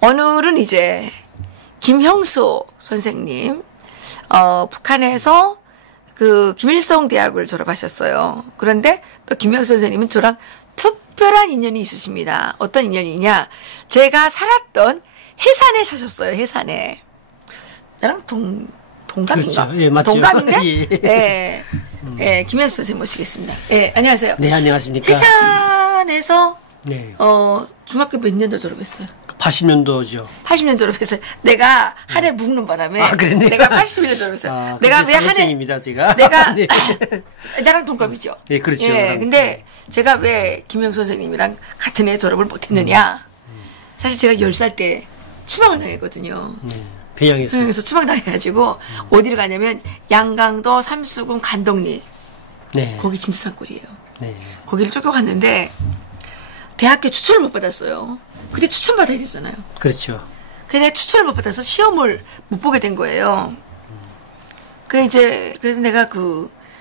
오늘은 이제 김형수 선생님, 북한에서 김일성 대학을 졸업하셨어요. 그런데 또 김형수 선생님은 저랑 특별한 인연이 있으십니다. 어떤 인연이냐? 제가 살았던 해산에 사셨어요. 해산에. 나랑 동갑인가? 그렇죠. 예, 맞죠. 동갑인데? 예. 네. 네, 김현수 선생님 모시겠습니다. 네, 안녕하세요. 네, 안녕하십니까. 해산에서, 네. 중학교 몇 년도 졸업했어요? 80년도죠. 80년 졸업했어요. 내가 한 해 묵는 바람에. 그랬네요. 내가 80년 졸업했어요. 내가 왜 한 해입니다, 제가. 내가, 네. 나랑 동갑이죠. 네, 그렇죠. 예, 근데 제가 왜 김영수 선생님이랑 같은 해 졸업을 못했느냐. 사실 제가 10살 때 추방을 당했거든요. 네. 배양했어요. 그래서 추방당해가지고 어디를 가냐면 양강도 삼수군 간덕리. 네. 거기 진짜 산골이에요. 네. 거기를 쫓겨갔는데 대학교 추천을 못 받았어요. 근데 추천받아야 되잖아요. 그렇죠. 근데 추천을 못 받아서 시험을 못 보게 된 거예요. 그래서 내가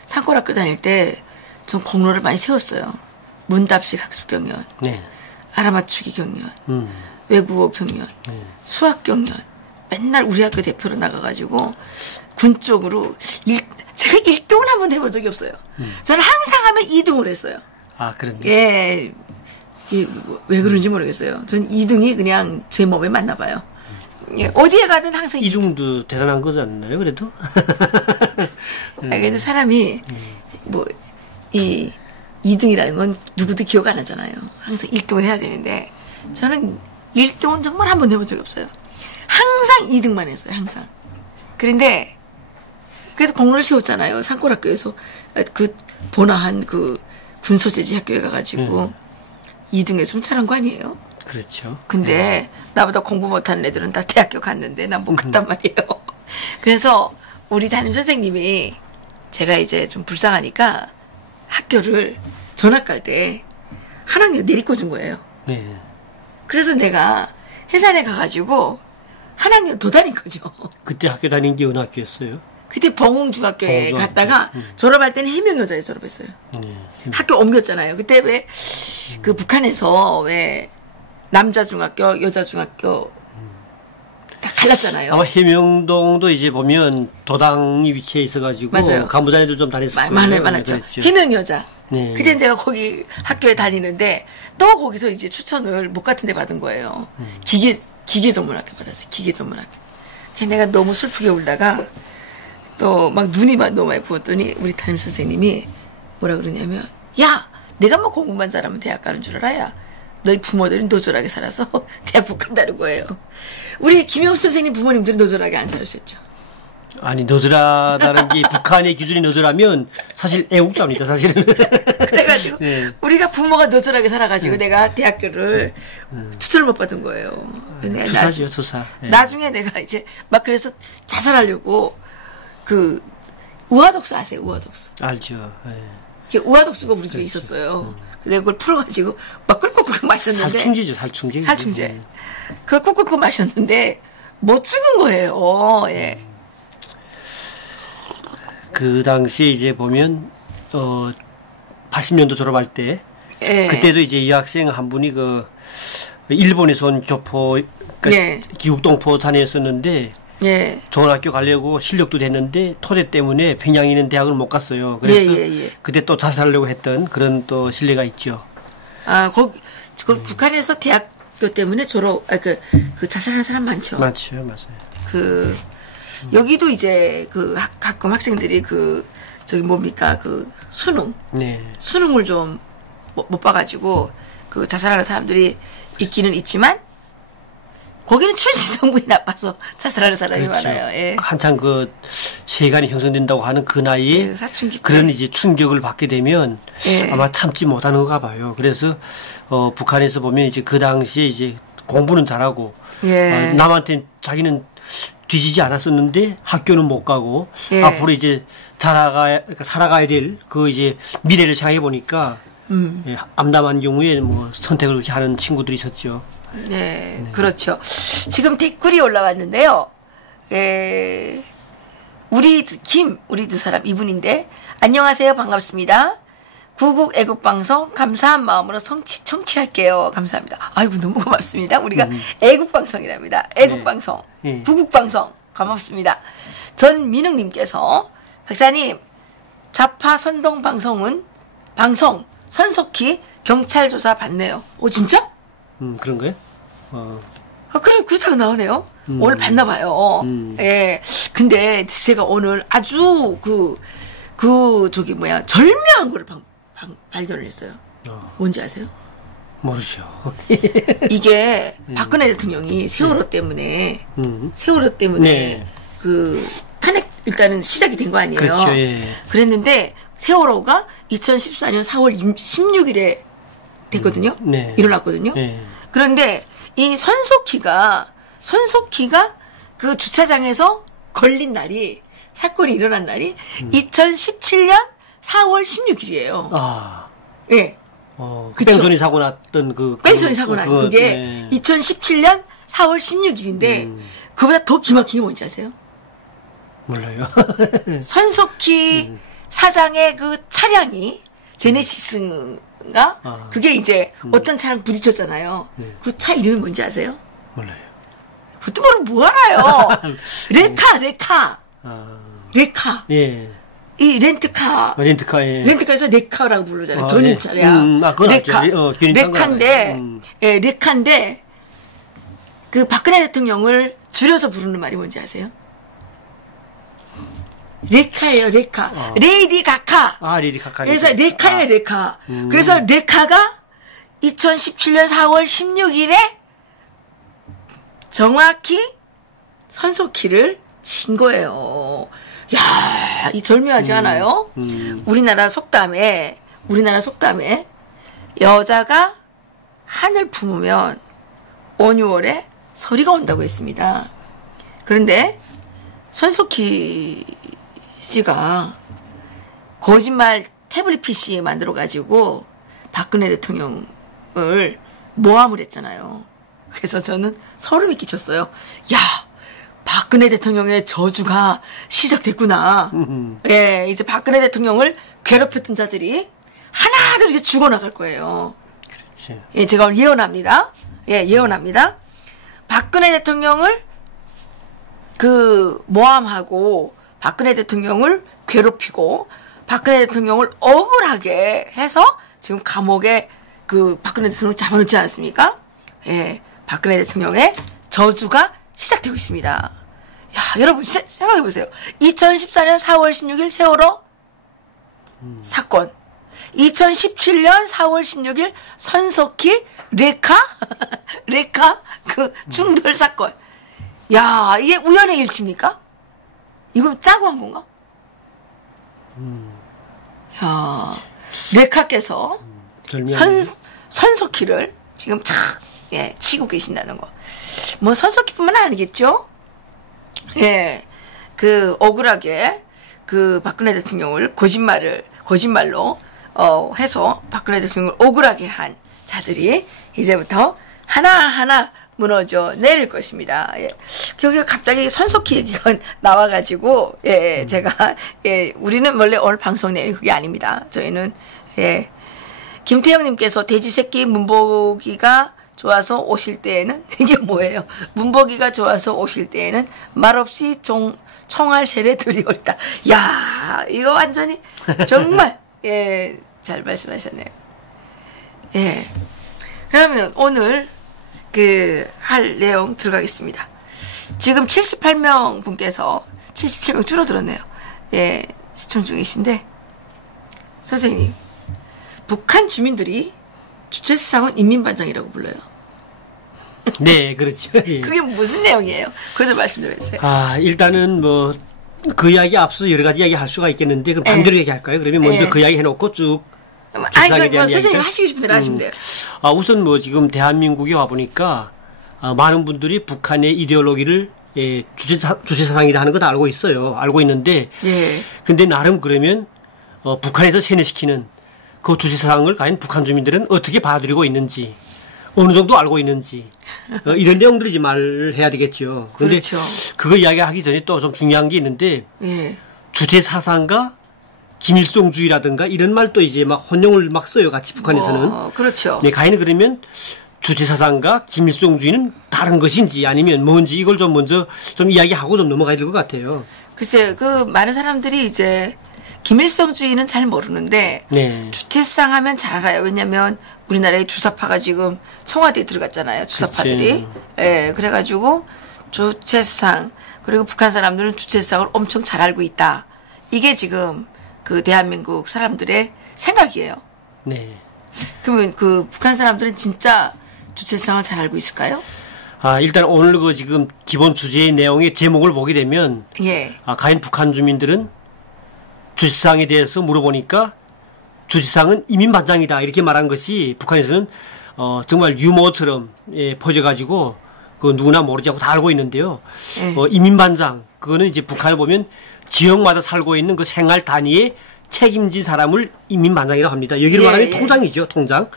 산골학교 다닐 때 전 공로를 많이 세웠어요. 문답식 학습 경연, 네. 알아맞추기 경연, 외국어 경연, 수학 경연. 맨날 우리 학교 대표로 나가가지고 군 쪽으로 제가 1등을 한 번도 해본 적이 없어요. 저는 항상 하면 2등을 했어요. 아, 그런데. 예. 왜 그런지 모르겠어요. 전 2등이 그냥 제 몸에 맞나 봐요. 예, 어디에 가든 항상 2등도 대단한 거지 않나요, 그래도? 그래서 사람이, 2등이라는 건 누구도 기억 안 하잖아요. 항상 1등을 해야 되는데, 저는 1등은 정말 한 번도 해본 적이 없어요. 항상 2등만 했어요, 항상. 그런데, 그래서 공로를 세웠잖아요. 산골학교에서, 본화한 군소재지 학교에 가가지고, 2등 했으면 잘한 거 아니에요? 그렇죠. 근데 나보다 공부 못하는 애들은 다 대학교 갔는데 난 못 갔단 말이에요. 그래서 우리 담임 선생님이 제가 이제 좀 불쌍하니까 학교를 전학 갈 때 한 학년 내리꽂 준 거예요. 네. 그래서 내가 해산에 가가지고 한 학년 더 다닌 거죠. 그때 학교 다닌 게 어느 학교였어요? 그때 봉웅중학교에 갔다가 졸업할 때는 해명여자에 졸업했어요. 네. 학교 옮겼잖아요. 그때 왜 북한에서 왜 남자 중학교, 여자 중학교 다 갈랐잖아요. 아마 해명동도 이제 보면 도당이 위치해 있어가지고 맞아요. 간부장 애들 좀 다녔을 거예요. 많았죠. 해명여자. 네. 그때 내가 거기 학교에 다니는데 또 거기서 이제 추천을 목 같은 데 받은 거예요. 기계 전문학교 받았어요. 기계 전문학교. 그래서 내가 너무 슬프게 울다가 또 막 눈이 너무 많이 부었더니 우리 담임 선생님이 뭐라 그러냐면, 야, 내가 뭐 공부만 잘하면 대학 가는 줄 알아? 야, 너희 부모들이 노졸하게 살아서 대학 못 간다는 거예요. 우리 김영수 선생님 부모님들은 노졸하게 안 살으셨죠. 아니, 노졸하다는 게 북한의 기준이 노졸하면 사실 애국자입니다, 사실은. 그래가지고 네. 우리가 부모가 노졸하게 살아가지고 내가 대학교를 추천을 못 받은 거예요. 투사죠, 투사. 네. 나중에 내가 이제 막 그래서 자살하려고 우화독수 아세요? 우화독수. 알죠. 네. 우화독수가 우리 집에 있었어요. 근데 그걸 풀어가지고 막 꿀꿀꿀 마셨는데. 살충제죠, 살충제. 살충제. 그걸 꿀꿀꿀 마셨는데 못 죽은 거예요. 예. 그 당시에 이제 보면 80년도 졸업할 때 예. 그때도 이제 이 학생 한 분이 일본에서 온 교포 예. 기국동포 자녀였었는데 예. 좋은 학교 가려고 실력도 됐는데 토대 때문에 평양에 있는 대학을 못 갔어요. 그래서 그때 또 자살하려고 했던 그런 또 실례가 있죠. 아, 북한에서 대학교 때문에 자살하는 사람 많죠. 많죠, 맞아요. 여기도 이제 가끔 학생들이 수능. 네. 수능을 좀 못 봐가지고 자살하는 사람들이 있기는 있지만 거기는 출신 성분이 나빠서 자살하는 사람이 그렇죠. 많아요. 예. 한창 세간이 형성된다고 하는 그 나이에 사춘기 때. 그런 이제 충격을 받게 되면 예. 아마 참지 못하는가 봐요. 그래서 북한에서 보면 이제 그 당시에 이제 공부는 잘하고 예. 남한테 자기는 뒤지지 않았었는데 학교는 못 가고 예. 앞으로 이제 살아가야 될 이제 미래를 생각해 보니까 예, 암담한 경우에 선택을 그렇게 하는 친구들이 있었죠. 네, 그렇죠. 지금 댓글이 올라왔는데요. 우리 두 사람 이분인데, 안녕하세요. 반갑습니다. 구국 애국방송 감사한 마음으로 청취할게요. 감사합니다. 아이고 너무 고맙습니다. 우리가 애국방송이랍니다. 애국방송, 네. 구국방송 고맙습니다. 전민웅님께서 박사님 좌파 선동 방송 선속히 경찰 조사 받네요. 오 진짜? 그런가요? 그래 그렇다고 나오네요. 오늘 봤나 봐요. 예. 근데 제가 오늘 아주 저기 절묘한 거를 발견을 했어요. 뭔지 아세요? 모르죠. 이게 박근혜 대통령이 세월호 때문에 네. 그 탄핵 일단은 시작이 된 거 아니에요. 그렇죠. 예. 그랬는데 세월호가 2014년 4월 16일에 됐거든요. 네. 일어났거든요. 네. 그런데 이 손석희가 그 주차장에서 걸린 날이 사건이 일어난 날이 2017년 4월 16일이에요. 아. 예. 뺑소니 사고 났던 뺑소니 사고 난 그게 네. 2017년 4월 16일인데 그보다 더 기막힌 게 뭔지 아세요? 몰라요. 손석희 사장의 그 차량이 제네시스인가? 그게 이제 어떤 차랑 부딪혔잖아요. 그 차 이름이 뭔지 아세요? 몰라요. 그것도 뭐 알아요. 레카. 예. 이 렌트카. 렌트카에. 렌트카에서 레카라고 부르잖아요. 견인 차량. 레카. 레카인데, 그 박근혜 대통령을 줄여서 부르는 말이 뭔지 아세요? 레카예요, 레카. 레이디 가카. 레이디 가카. 그래서 레카예요, 레카. 그래서 레카가 2017년 4월 16일에 정확히 손석희를 친 거예요. 야, 이 절묘하지 않아요? 우리나라 속담에 여자가 한을 품으면 5, 6월에 서리가 온다고 했습니다. 그런데 손석희 씨가 거짓말 태블릿 PC 만들어가지고 박근혜 대통령을 모함을 했잖아요. 그래서 저는 소름이 끼쳤어요. 야, 박근혜 대통령의 저주가 시작됐구나. 예, 이제 박근혜 대통령을 괴롭혔던 자들이 하나둘 이제 죽어나갈 거예요. 그렇지. 예, 제가 예언합니다. 예, 예언합니다. 박근혜 대통령을 모함하고 박근혜 대통령을 괴롭히고 박근혜 대통령을 억울하게 해서 지금 감옥에 박근혜 대통령을 잡아놓지 않았습니까? 예, 박근혜 대통령의 저주가 시작되고 있습니다. 야, 여러분 생각해보세요. 2014년 4월 16일 세월호 사건, 2017년 4월 16일 손석희 레카 충돌 사건. 야, 이게 우연의 일치입니까? 이거 짜고 한 건가? 야, 레카께서 손석희를 지금 치고 계신다는 거. 뭐 손석희뿐만 아니겠죠? 예, 억울하게 박근혜 대통령을 거짓말로 해서 박근혜 대통령을 억울하게 한 자들이 이제부터 하나하나 무너져 내릴 것입니다. 예. 여기가 갑자기 손석희 얘기가 나와가지고, 제가, 우리는 원래 오늘 방송 내용이 그게 아닙니다. 저희는, 김태형님께서 돼지 새끼 문보기가 좋아서 오실 때에는, 이게 뭐예요? 문보기가 좋아서 오실 때에는 말없이 총알 세례 드리오리다. 야, 이거 완전히, 정말, 잘 말씀하셨네요. 예. 그러면 오늘, 할 내용 들어가겠습니다. 지금 78명 분께서 77명 줄어들었네요. 예, 시청 중이신데, 선생님, 북한 주민들이 주체사상은 인민반장이라고 불러요. 네, 그렇죠. 예. 그게 무슨 내용이에요? 그래서 말씀 좀 해주세요. 일단은 그 이야기 앞서 여러 가지 이야기 할 수가 있겠는데, 그럼 반대로 얘기할까요? 그러면 먼저 그 이야기 해놓고 쭉. 선생님 하시고 싶은 대로 하시면 돼요. 우선 지금 대한민국에 와보니까, 많은 분들이 북한의 이데올로기를, 주체사상이라 하는 거 다 알고 있어요. 알고 있는데, 근데 나름 그러면, 북한에서 세뇌시키는 그 주체사상을 과연 북한 주민들은 어떻게 받아들이고 있는지, 어느 정도 알고 있는지, 이런 내용들이 이제 말해야 되겠죠. 근데 그렇죠. 그거 이야기하기 전에 또 좀 중요한 게 있는데, 주체사상과 김일성주의라든가 이런 말도 이제 막 혼용을 막 써요. 같이 북한에서는. 그렇죠. 네, 가인은 그러면 주체사상과 김일성주의는 다른 것인지 아니면 뭔지 이걸 좀 먼저 좀 이야기하고 좀 넘어가야 될 것 같아요. 글쎄, 많은 사람들이 이제 김일성주의는 잘 모르는데 네. 주체사상 하면 잘 알아요. 왜냐하면 우리나라의 주사파가 지금 청와대에 들어갔잖아요. 주사파들이. 예, 그래가지고 주체사상 그리고 북한 사람들은 주체사상을 엄청 잘 알고 있다. 이게 지금 그 대한민국 사람들의 생각이에요. 네. 그러면 그 북한 사람들은 진짜 주체사상을 잘 알고 있을까요? 일단 오늘 그 지금 기본 주제의 내용의 제목을 보게 되면 예. 과연 북한 주민들은 주체사상에 대해서 물어보니까 주체사상은 이민반장이다 이렇게 말한 것이 북한에서는 정말 유머처럼 퍼져가지고 그 누구나 모르지 않고 다 알고 있는데요. 이민반장 그거는 이제 북한을 보면 지역마다 살고 있는 그 생활 단위의 책임진 사람을 이민반장이라고 합니다. 여기를 말하면 통장이죠, 통장.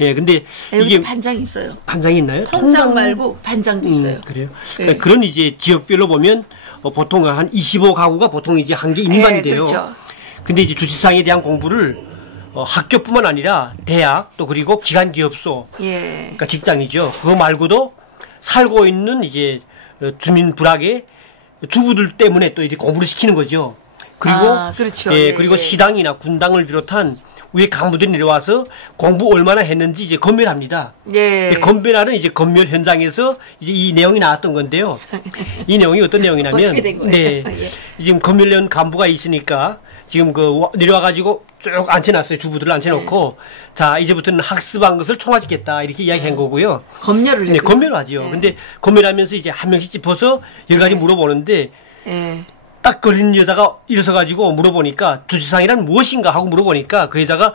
예, 근데 이게 반장이 있어요. 반장이 있나요? 통장 말고 반장도 있어요. 그래요. 그러니까 그런 이제 지역별로 보면 보통 한 25가구가 보통 이제 한 개 이민반이 돼요. 그렇죠. 근데 이제 주체사상에 대한 공부를 학교뿐만 아니라 대학 또 그리고 기관 기업소, 그러니까 직장이죠. 그거 말고도 살고 있는 이제 주민 부락의 주부들 때문에 또 이렇게 공부를 시키는 거죠. 그리고 그렇죠. 그리고 시당이나 군당을 비롯한 위에 간부들이 내려와서 공부 얼마나 했는지 이제 검열합니다. 검열하는 이제 검열 현장에서 이제 이 내용이 나왔던 건데요. 이 내용이 어떤 내용이냐면, 지금 검열련 간부가 있으니까 지금 내려와가지고 쭉 앉혀놨어요. 주부들을 앉혀놓고 자 이제부터는 학습한 것을 총화시켰다 이렇게 이야기한 거고요. 검열을 네, 검열을 하죠. 근데 검열하면서 이제 한 명씩 짚어서 여러 가지 물어보는데. 딱 걸린 여자가 일어서가지고 물어보니까 주체사상이란 무엇인가 하고 물어보니까 그 여자가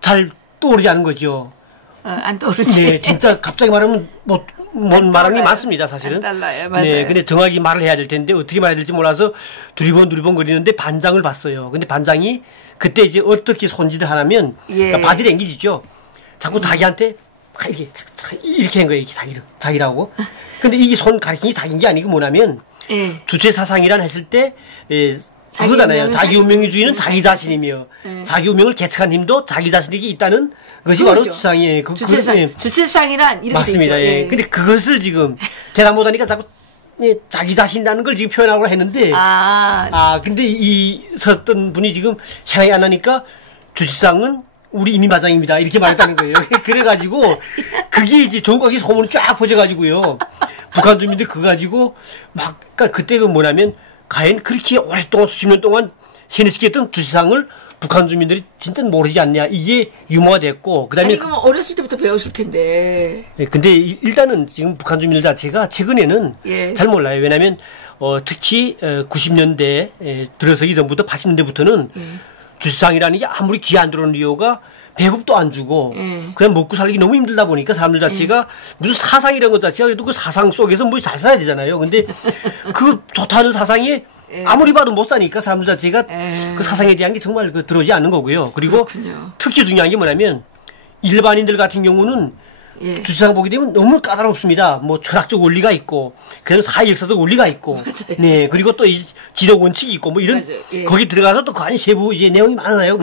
잘 떠오르지 않은 거죠. 안 떠오르지. 네, 진짜 갑자기 말하면 못 말하는 게 많습니다, 사실은. 안 달라요, 맞아요. 네, 근데 정확히 말을 해야 될 텐데 어떻게 말해야 될지 몰라서 두리번 거리는데 반장을 봤어요. 근데 반장이 그때 이제 어떻게 손질을 하냐면 그러니까 바디랭귀지죠. 자꾸 자기한테 이렇게 한 거예요, 자기라고. 근데 이게 손 가리킴이 자기인 게 아니고 뭐냐면 주체사상이란 했을 때 그거잖아요. 자기운명주의는 자기 자신이며 자기 운명을 개척한 힘도 자기 자신에게 있다는 것이 바로 주체사상이에요. 주체사상이란 이렇게 맞습니다. 되죠. 근데 그것을 지금 대답 못하니까 자꾸 자기 자신이라는 걸 지금 표현하려고 했는데 근데 이 섰던 분이 지금 생각이 안 나니까 주체사상은 우리 이민반장입니다. 이렇게 말했다는 거예요. 그래가지고 그게 이제 전국에 소문이 쫙 퍼져가지고요. 북한 주민들 그거 가지고 막 그러니까 그때가 뭐냐면 과연 그렇게 오랫동안 수십 년 동안 세뇌시켰던 주체사상을 북한 주민들이 진짜 모르지 않냐 이게 유머가 됐고 그다음에 그럼 어렸을 때부터 배웠을 텐데. 근데 일단은 지금 북한 주민들 자체가 최근에는 잘 몰라요. 왜냐하면 특히 90년대 들어서기 전부터 80년대부터는 주체사상이라는 게 아무리 귀에 안 들어오는 이유가 배급도 안 주고 그냥 먹고 살기 너무 힘들다 보니까 사람들 자체가 무슨 사상이라는 것 자체가 그래도 그 사상 속에서 뭐 잘 살아야 되잖아요. 근데 그 좋다는 사상이 아무리 봐도 못 사니까 사람들 자체가 그 사상에 대한 게 정말 들어오지 않는 거고요. 그리고 특히 중요한 게 뭐냐면 일반인들 같은 경우는 주체사상 보게 되면 너무 까다롭습니다. 뭐 철학적 원리가 있고, 그다음에 사회 역사적 원리가 있고, 네 그리고 또 이 지도 원칙이 있고 뭐 이런 거기 들어가서 또 많이 세부 이제 내용이 많아요. 그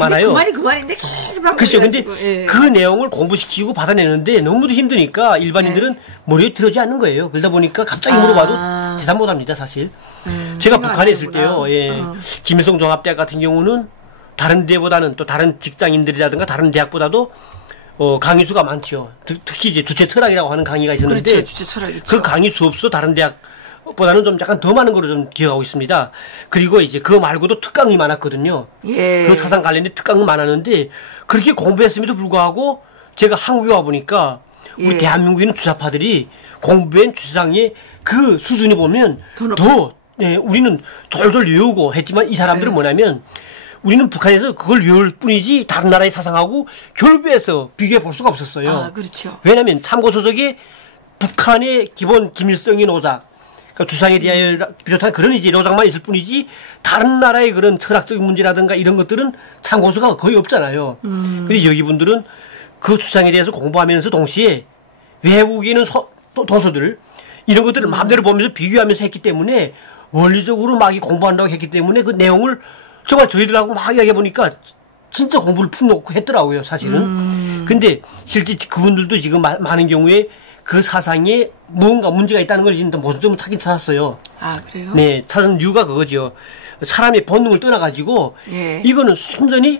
말인데 계속 그렇죠. 근데 그 내용을 공부시키고 받아내는데 너무도 힘드니까 일반인들은 머리에 들어오지 않는 거예요. 그러다 보니까 갑자기 물어봐도 대답 못합니다, 사실. 제가 북한에 있을 때요, 김일성 종합대학 같은 경우는 다른 데보다는 또 다른 직장인들이라든가 다른 대학보다도 강의 수가 많죠. 특히 이제 주체 철학이라고 하는 강의가 있었는데. 그렇죠. 주체 철학이죠. 그 강의 수업수 다른 대학보다는 좀 약간 더 많은 거로 좀 기억하고 있습니다. 그리고 이제 그거 말고도 특강이 많았거든요. 그 사상 관련된 특강이 많았는데 그렇게 공부했음에도 불구하고 제가 한국에 와 보니까 우리 대한민국에 있는 주사파들이 공부한 주체사상의 그 수준이 보면 더 우리는 졸졸 외우고 했지만 이 사람들은 뭐냐면 우리는 북한에서 그걸 외울 뿐이지 다른 나라의 사상하고 결부해서 비교해 볼 수가 없었어요. 그렇죠. 왜냐하면 참고서적에 북한의 기본 김일성의 노작, 그러니까 주상에 대하여 비롯한 그런 이제 노작만 있을 뿐이지 다른 나라의 그런 철학적인 문제라든가 이런 것들은 참고서가 거의 없잖아요. 근데 여기 분들은 그 주상에 대해서 공부하면서 동시에 외국에 있는 도서들 이런 것들을 마음대로 보면서 비교하면서 했기 때문에 원리적으로 막 공부한다고 했기 때문에 그 내용을 정말 저희들하고 막 이야기해 보니까 진짜 공부를 푹 놓고 했더라고요, 사실은. 근데 실제 그분들도 지금 많은 경우에 그 사상에 무언가 문제가 있다는 걸 지금 모순 점을 찾긴 찾았어요. 아, 그래요? 네, 찾은 이유가 그거죠. 사람의 본능을 떠나가지고 예. 이거는 순전히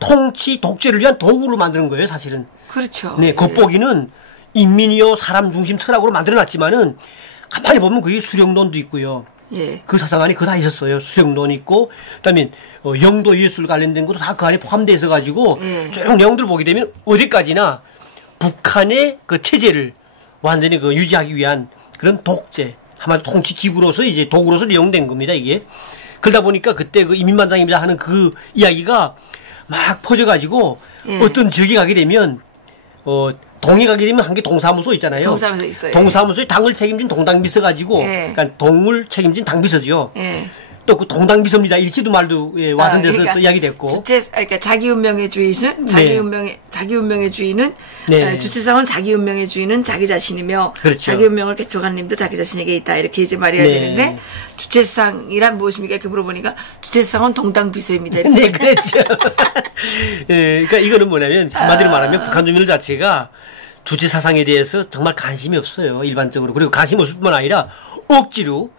통치, 독재를 위한 도구로 만드는 거예요, 사실은. 그렇죠. 네, 겉보기는 인민이요, 사람 중심 철학으로 만들어놨지만은 가만히 보면 그게 수령론도 있고요. 예. 그 사상 안에 그거 다 있었어요. 수령론 있고, 그다음에 영도 예술 관련된 것도 다 그 안에 포함되어 있어가지고 쭉 내용들 보게 되면 어디까지나 북한의 그 체제를 완전히 그 유지하기 위한 그런 독재, 한마디로 통치 기구로서 이제 도구로서 이용된 겁니다, 이게. 그러다 보니까 그때 그 이민반장입니다 하는 그 이야기가 막 퍼져가지고 어떤 지역에 가게 되면, 동에 가게 되면 한 개 동사무소 있잖아요. 동사무소 있어요. 동사무소에 당을 책임진 동당비서 가지고, 그러니까 동을 책임진 당비서죠. 또 그 동당비서입니다. 이렇게도 말도 와전돼서 그러니까 또 이야기됐고. 그러니까 자기 운명의 주인은 자기 운명의 주인은 주체상은 자기 운명의 주인은 자기 자신이며 그렇죠. 자기 운명을 개척한 님도 자기 자신에게 있다 이렇게 이제 말해야 되는데 주체상이란 무엇입니까? 이렇게 물어보니까 주체상은 동당비서입니다. 네, 그렇죠. 그러니까 이거는 뭐냐면 한마디로 말하면 북한 주민들 자체가 주체 사상에 대해서 정말 관심이 없어요. 일반적으로. 그리고 관심 없을 뿐만 아니라 억지로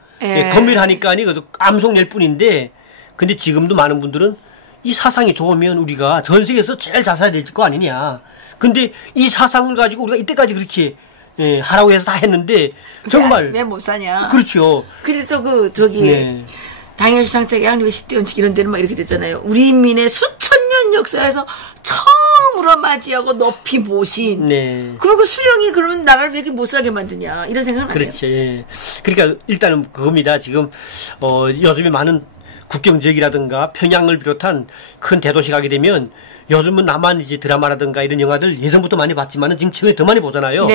건밀하니까 그래서 암송 낼 뿐인데, 근데 지금도 많은 분들은 이 사상이 좋으면 우리가 전 세계에서 제일 잘 살아야 될 거 아니냐. 근데 이 사상을 가지고 우리가 이때까지 그렇게 하라고 해서 다 했는데 정말 왜 못 사냐. 그렇죠. 그래서 당일상책 양립의 10대 원칙 이런 데는 막 이렇게 됐잖아요. 우리 인민의 수천 년 역사에서 처음으로 맞이하고 높이 모신. 그리고 그 수령이 그러면 나라를 왜 이렇게 못 살게 만드냐 이런 생각은 안 해요. 그렇죠. 예. 그러니까 일단은 그겁니다. 지금 요즘에 많은 국경 지역이라든가 평양을 비롯한 큰 대도시 가게 되면 요즘은 남한 이제 드라마라든가 이런 영화들 예전부터 많이 봤지만은 지금 최근에 더 많이 보잖아요.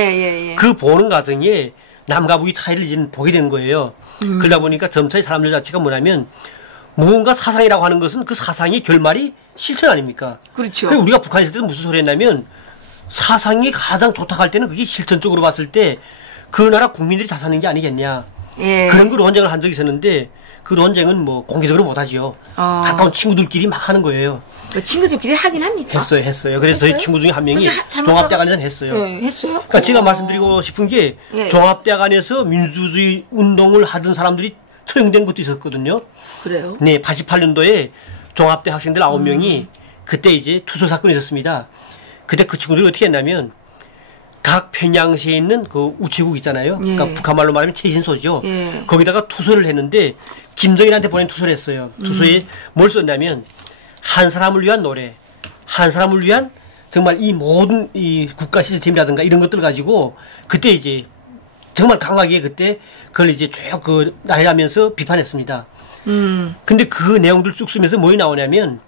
그 보는 과정에 남과 북의 차이를 이제 보게 되는 거예요. 그러다 보니까 점차 사람들 자체가 뭐냐면 무언가 사상이라고 하는 것은 그 사상의 결말이 실천 아닙니까? 그렇죠. 그리고 우리가 북한에 있을 때는 무슨 소리 했냐면 사상이 가장 좋다고 할 때는 그게 실천적으로 봤을 때 그 나라 국민들이 잘 사는 게 아니겠냐. 그런 그 논쟁을 한 적이 있었는데 그 논쟁은 뭐 공개적으로 못하죠. 가까운 친구들끼리 막 하는 거예요. 친구들끼리 하긴 합니까? 했어요. 그래서 저희 친구 중에 한 명이 종합대학안에서는 했어요. 했어요? 그러니까 제가 말씀드리고 싶은 게 종합대학안에서 민주주의 운동을 하던 사람들이 처형된 것도 있었거든요. 그래요? 네, 88년도에 종합대 학생들 9명이 그때 이제 투소 사건이 있었습니다. 그때 그 친구들이 어떻게 했냐면 각 평양시에 있는 그 우체국 있잖아요. 그러니까 북한 말로 말하면 최신소죠. 거기다가 투서를 했는데 김정일한테 보낸 투서를 했어요. 투서에 뭘 썼냐면 한 사람을 위한 노래, 한 사람을 위한 정말 이 모든 이 국가 시스템이라든가 이런 것들 가지고 그때 이제 정말 강하게 그때 그걸 이제 쭉 그 날리면서 비판했습니다. 근데 그 내용들 쭉 쓰면서 뭐이 나오냐면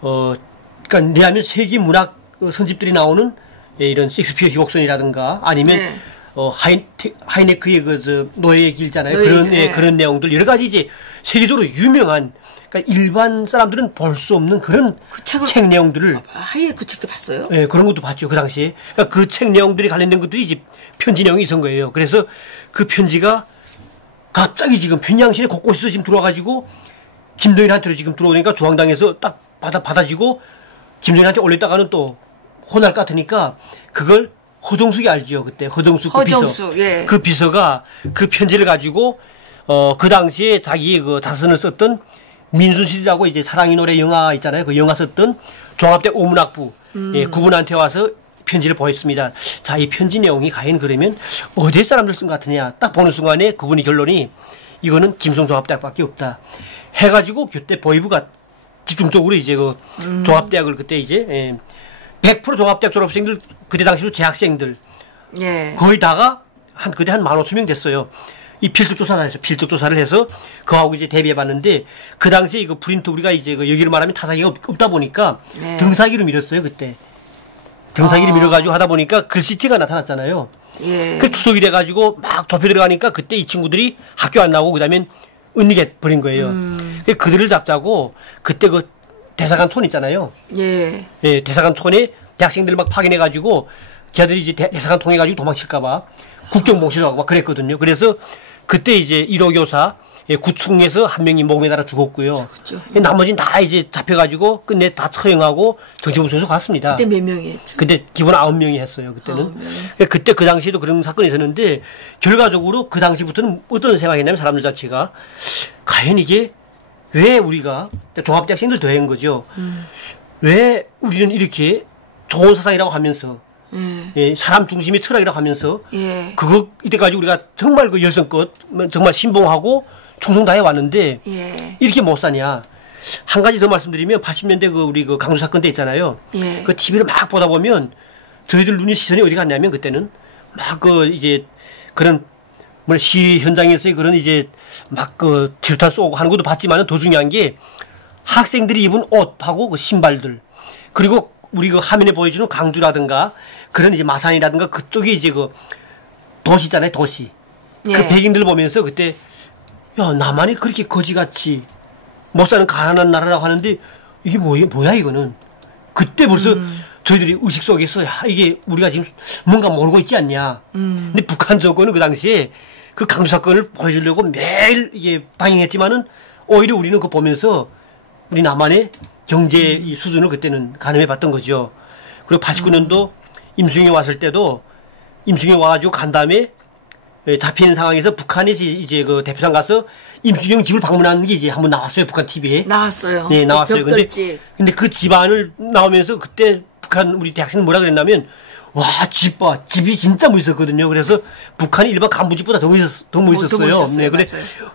그러니까 내하면 세계 문학 선집들이 나오는 이런 셰익스피어 희곡선이라든가 아니면 하이네크의 그 노예의 길 있잖아요. 그런 내용들 여러 가지 이제 세계적으로 유명한 그러니까 일반 사람들은 볼 수 없는 그런 책 내용들을 하이네크 책도 봤어요? 네, 그런 것도 봤죠. 그 당시에. 그러니까 그 책 내용들이 관련된 것들이 이제 편지 내용이 있은 거예요. 그래서 그 편지가 갑자기 지금 평양시내 곳곳에서 지금 들어와가지고 김정일한테로 지금 들어오니까 중앙당에서 딱 받아지고 김정일한테 올렸다가는 또 혼날 것 같으니까 그걸 허정숙이 알죠. 그때 허정숙 그 비서. 그 비서가 그 편지를 가지고 그 당시에 자기의 그 자선을 썼던 민순실이라고 이제 사랑의 노래 영화 있잖아요. 그 영화 썼던 종합대 오문학부 그분한테 와서 편지를 보냈습니다. 자, 이 편지 내용이 과연 그러면 어디 사람들 쓴 것 같으냐. 딱 보는 순간에 그분이 결론이 이거는 김성종합대학밖에 없다. 해가지고 그때 보이부가 집중적으로 이제 그 종합대학을 그때 이제 100% 종합대학 졸업생들 그때 당시로 재학생들 거의 다가 그때 한 15,000명 됐어요. 이 필적 조사를 했어요. 필적 조사를 해서 그하고 이제 대비해봤는데 그 당시에 이거 프린트 우리가 이제 그 여기로 말하면 타사기가 없다 보니까 등사기로 밀었어요 그때. 등사기를 밀어가지고 하다 보니까 글씨체가 나타났잖아요. 그 추석이 돼가지고 막 좁혀 들어가니까 그때 이 친구들이 학교 안 나오고 그다음에 은닉해 버린 거예요. 그들을 잡자고 그때 그 대사관촌 있잖아요. 대사관촌에 대학생들을 막 파견해가지고 걔들이 이제 대사관 통해가지고 도망칠까봐 국정봉실하고 막 그랬거든요. 그래서 그때 이제 1호 교사 구충에서 한 명이 목에 달아 죽었고요. 그렇죠. 나머지는 다 이제 잡혀가지고 끝내 다 처형하고 정치범소에서 갔습니다. 그때 몇 명이 했죠? 그때 기본 9명이 했어요. 그때는. 그때 그 당시에도 그런 사건이 있었는데 결과적으로 그 당시부터는 어떤 생각이냐면 사람들 자체가 과연 이게 왜 우리가 종합대학생들 더한 거죠. 왜 우리는 이렇게 좋은 사상이라고 하면서 예, 사람 중심의 철학이라고 하면서 예. 그거 이때까지 우리가 정말 그 열성껏 정말 신봉하고 충성 다해 왔는데 예. 이렇게 못 사냐. 한 가지 더 말씀드리면 80년대 그 우리 그 강주 사건 때 있잖아요. 예. 그 TV를 막 보다 보면 저희들 눈이 시선이 어디 갔냐면 그때는 막 그 이제 그런 뭐 시 현장에서의 그런 이제 막 그 딜탄 쏘고 하는 것도 봤지만은 더 중요한 게 학생들이 입은 옷하고 그 신발들 그리고 우리 그 화면에 보여주는 강주라든가 그런 이제 마산이라든가 그쪽에 이제 그 도시잖아요, 도시. 예. 그 백인들 보면서 그때 야, 나만이 그렇게 거지같이 못 사는 가난한 나라라고 하는데 이게 뭐야 이거는. 그때 벌써 저희들이 의식 속에서 야, 이게 우리가 지금 뭔가 모르고 있지 않냐. 근데 북한 정권은 그 당시에 그 강주 사건을 보여주려고 매일 이게 방영했지만은 오히려 우리는 그거 보면서 우리 남한의 경제 수준을 그때는 가늠해 봤던 거죠. 그리고 89년도 임수영이 왔을 때도 임수영이 와가지고 간 다음에 잡힌 상황에서 북한에서 이제 그 대표단 가서 임수영 집을 방문하는 게 이제 한번 나왔어요. 북한 TV에. 나왔어요. 네, 나왔어요. 근데 그 집안을 나오면서 그때 북한 우리 대학생은 뭐라 그랬냐면 와, 집 봐. 집이 진짜 멋있었거든요. 그래서 북한이 일반 간부집보다 더 멋있었어요. 네, 그래.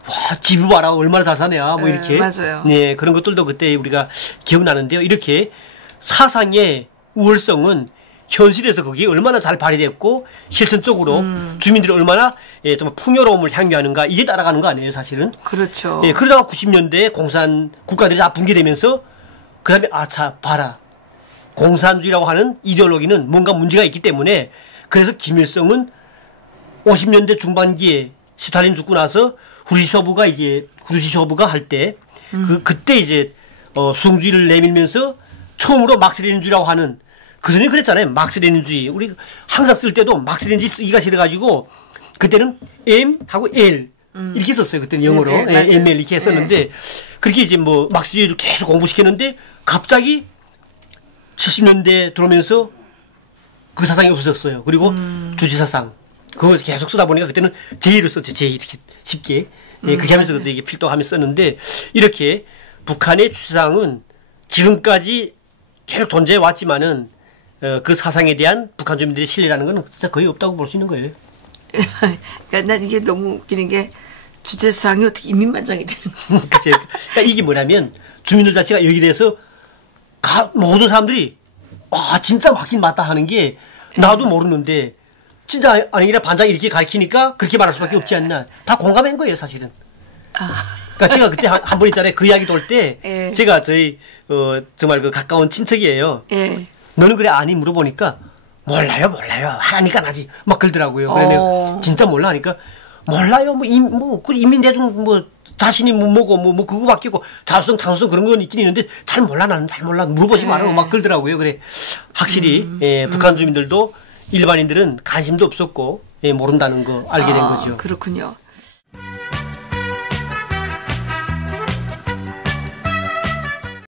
와, 집을 봐라. 얼마나 잘 사냐. 뭐 이렇게. 맞아요. 네, 그런 것들도 그때 우리가 기억나는데요. 이렇게 사상의 우월성은 현실에서 그게 얼마나 잘 발휘됐고 실천적으로 주민들이 얼마나 예, 정말 풍요로움을 향유하는가 이게 따라가는 거 아니에요, 사실은. 그렇죠. 예, 그러다가 90년대에 공산 국가들이 다 붕괴되면서 그다음에 아차 봐라. 공산주의라고 하는 이데올로기는 뭔가 문제가 있기 때문에 그래서 김일성은 50년대 중반기에 스탈린 죽고 나서 후르시초브가 할 때 그때 이제 수용주의를 내밀면서 처음으로 막스레닌주의라고 하는 그전에 그랬잖아요. 막스레닌주의. 우리 항상 쓸 때도 막스레닌주의 쓰기가 싫어가지고 그때는 M하고 L 이렇게 썼어요. 그때는 영어로. 네, ML 이렇게 했었는데 그렇게 이제 뭐 막스주의를 계속 공부시켰는데 갑자기 70년대 들어오면서 그 사상이 없어졌어요. 그리고 주지사상. 그거 계속 쓰다 보니까 그때는 제2를 썼죠. 제2 이렇게 쉽게. 예, 그렇게 하면서 이게 필독하면서 썼는데 이렇게 북한의 주지사상은 지금까지 계속 존재해 왔지만은 그 사상에 대한 북한 주민들의 신뢰라는 건 진짜 거의 없다고 볼 수 있는 거예요. 그러니까 난 이게 너무 웃기는 게 주제사항이 어떻게 인민만장이 되는 거예요. 글쎄요. 그러니까 이게 뭐냐면 주민들 자체가 여기 대해서 모든 사람들이 진짜 맞긴 맞다 하는 게 나도 모르는데 진짜 아니라 반장이 이렇게 가르치니까 그렇게 말할 수밖에 없지 않나. 다 공감한 거예요, 사실은. 그러니까 제가 그때 한 번 있잖아요. 그 이야기 돌 때 제가 저희 정말 그 가까운 친척이에요. 너는 그래 아니 물어보니까 몰라요 하라니까 나지 막 그러더라고요. 그래 내가 진짜 몰라 하니까 몰라요 그 인민대중 뭐 자신이 뭐고 뭐 그거밖에 없고 자수성 장수성 그런 건 있긴 있는데 잘 몰라 나는 잘 몰라 물어보지 말라고 막 그러더라고요. 그래 확실히 북한 주민들도 일반인들은 관심도 없었고 모른다는 거 알게 된 거죠. 그렇군요.